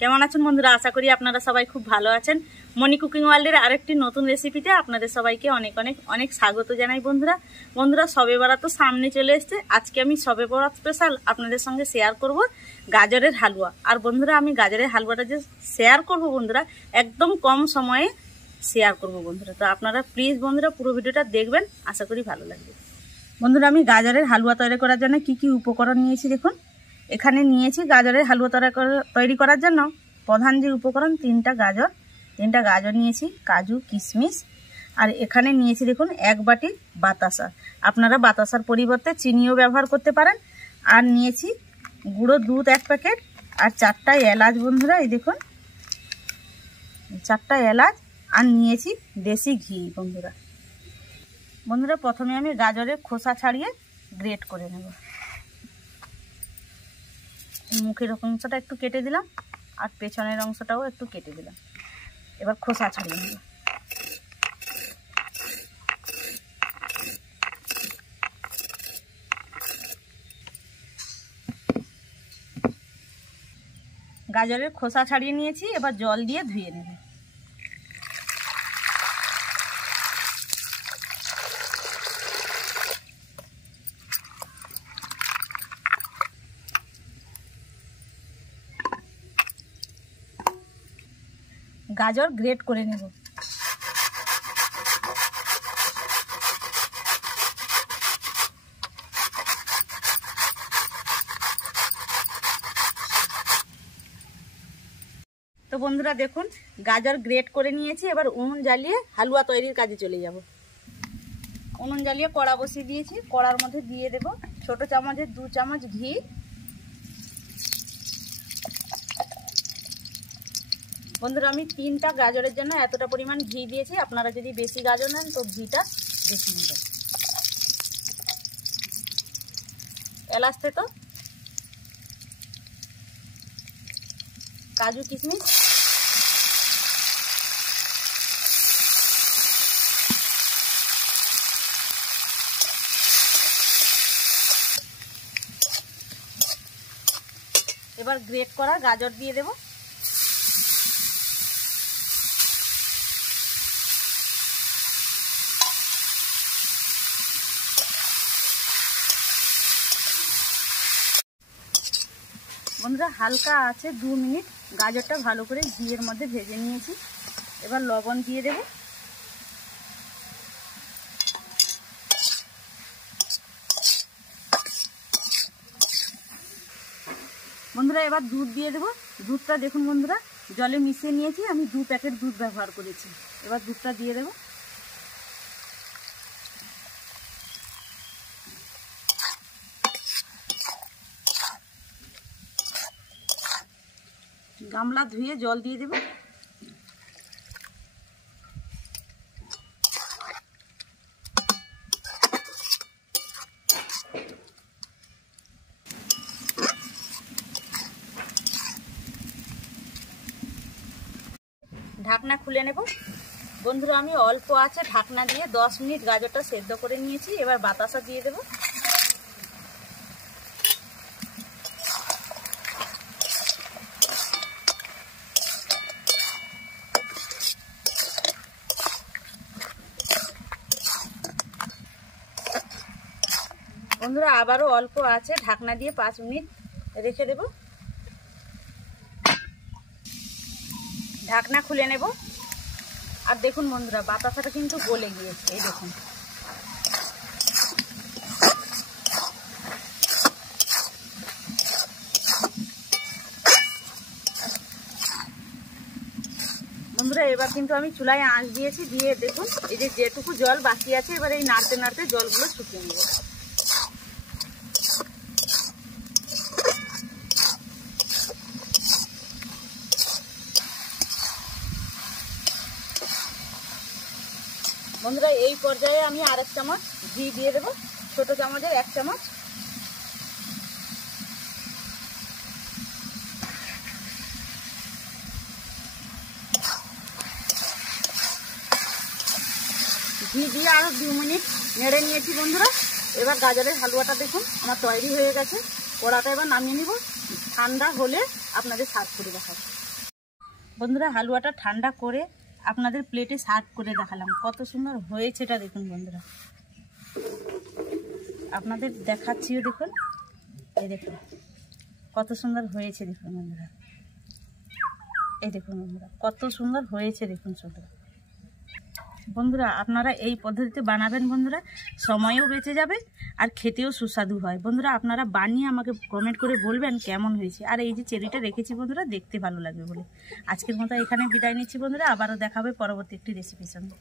কেমন আছেন বন্ধুরা? আশা করি আপনারা সবাই খুব ভালো আছেন। মনি কুকিং ওয়ার্ল্ডের আরেকটি নতুন রেসিপিতে আপনাদের সবাইকে অনেক অনেক অনেক স্বাগত জানাই। বন্ধুরা সবে বরাত তো সামনে চলে এসছে। আজকে আমি সবে বরাত স্পেশাল আপনাদের সঙ্গে শেয়ার করব গাজরের হালুয়া। আর বন্ধুরা আমি গাজরের হালুয়াটা যে শেয়ার করব বন্ধুরা একদম কম সময়ে শেয়ার করব বন্ধুরা। তো আপনারা প্লিজ বন্ধুরা পুরো ভিডিওটা দেখবেন, আশা করি ভালো লাগবে। বন্ধুরা আমি গাজরের হালুয়া তৈরি করার জন্য কি কি উপকরণ নিয়েছি দেখুন। এখানে নিয়েছি গাজরের হালুয়া তৈরি করার জন্য প্রধান যে উপকরণ তিনটা গাজর নিয়েছি, কাজু কিশমিশ, আর এখানে নিয়েছি দেখুন 1 বাটি বাতাসা। আপনারা বাতাসার পরিবর্তে চিনিও ব্যবহার করতে পারেন। আর নিয়েছি গুঁড়ো দুধ 1 প্যাকেট আর 4টা এলাচ বন্ধুরা, এই দেখুন 4টা এলাচ। আর নিয়েছি দেশি ঘি বন্ধুরা। প্রথমে আমি গাজরের খোসা ছাড়িয়ে গ্রেট করে নেব। মুখের অংশটা একটু কেটে দিলাম আর পেছনের অংশটাও একটু কেটে দিলাম। এবার খোসা ছাড়িয়ে নেব। গাজরের খোসা ছাড়িয়ে নিয়েছি, এবার জল দিয়ে ধুয়ে নেব। গাজর গ্রেট করে নেব। তো বন্ধুরা দেখুন গাজর গ্রেট করে নিয়েছি। এবার উনুন জ্বালিয়ে হালুয়া তৈরির কাজে চলে যাব। উনুন জ্বালিয়ে কড়া বসিয়ে দিয়েছি। কড়ার মধ্যে দিয়ে দেব ছোট চামচের 2 চামচ ঘি। বন্ধুরা আমি 3টা গাজরের জন্য এতটা পরিমাণ ঘি দিয়েছি। আপনারা যদি বেশি গাজর নেন তো ঘিটা বেশি নেবেন। এলাচ তো কাজু কিশমিশ, এবার গ্রেট করা গাজর দিয়ে দেব। বন্ধুরা হালকা আছে 2 মিনিট গাজরটা ভালো করে ঘিয়ের মধ্যে ভেজে নিয়েছি। এবার লবণ দিয়ে দেব। বন্ধুরা এবার দুধ দিয়ে দেব। দুধটা দেখুন বন্ধুরা জলে মিশিয়ে নিয়েছি, আমি 2 প্যাকেট দুধ ব্যবহার করেছি। এবার দুধটা দিয়ে দেব। গামলা ধুয়ে জল দিয়ে দেব। ঢাকনা খুলে নেব। বন্ধুরা আমি অল্প আছে ঢাকনা দিয়ে 10 মিনিট গাজরটা সেদ্ধ করে নিয়েছি। এবার বাতাসা দিয়ে দেব। বন্ধুরা আবারও অল্প আছে ঢাকনা দিয়ে 5 মিনিট রেখে দেব। ঢাকনা খুলে নেব। আর দেখুন বন্ধুরা বাতাসাটা কিন্তু গলে গিয়েছে, এই দেখুন। বন্ধুরা এবার কিন্তু আমি চুলায় আঁচ দিয়েছি, দিয়ে দেখুন এই যে যেটুকু জল বাকি আছে এবার এই নাড়তে নাড়তে জলগুলো শুকিয়ে নেব। বন্ধুরা এই পর্যায়ে আমি 1 চামচ ঘি দিয়ে দেব, ছোট চামচের 1 চামচ। ঘি দিয়ে আরো 2 মিনিট নেড়ে নিয়েছি বন্ধুরা। এবার গাজরের হালুয়াটা দেখুন আমার তৈরি হয়ে গেছে। কড়াটা এবার নামিয়ে নিব। ঠান্ডা হলে আপনাদের সার্ভ করে দেখাবো। বন্ধুরা হালুয়াটা ঠান্ডা করে আপনাদের প্লেটে সার্ভ করে দেখালাম। কত সুন্দর হয়েছে এটা দেখুন বন্ধুরা, আপনাদের দেখাচ্ছিও দেখুন। এই দেখুন কত সুন্দর হয়েছে দেখুন বন্ধুরা, এই দেখুন বন্ধুরা কত সুন্দর হয়েছে দেখুন বন্ধুরা। আপনারা এই পদ্ধতিতে বানাবেন বন্ধুরা, সময়ও বেঁচে যাবে আর খেতেও সুস্বাদু হয়। বন্ধুরা আপনারা বানিয়ে আমাকে কমেন্ট করে বলবেন কেমন হয়েছে। আর এই যে চেরিটা রেখেছি বন্ধুরা, দেখতে ভালো লাগবে বলে। আজকের মতো এখানে বিদায় নিচ্ছি বন্ধুরা, আবারও দেখা হবে পরবর্তী একটি রেসিপির সঙ্গে।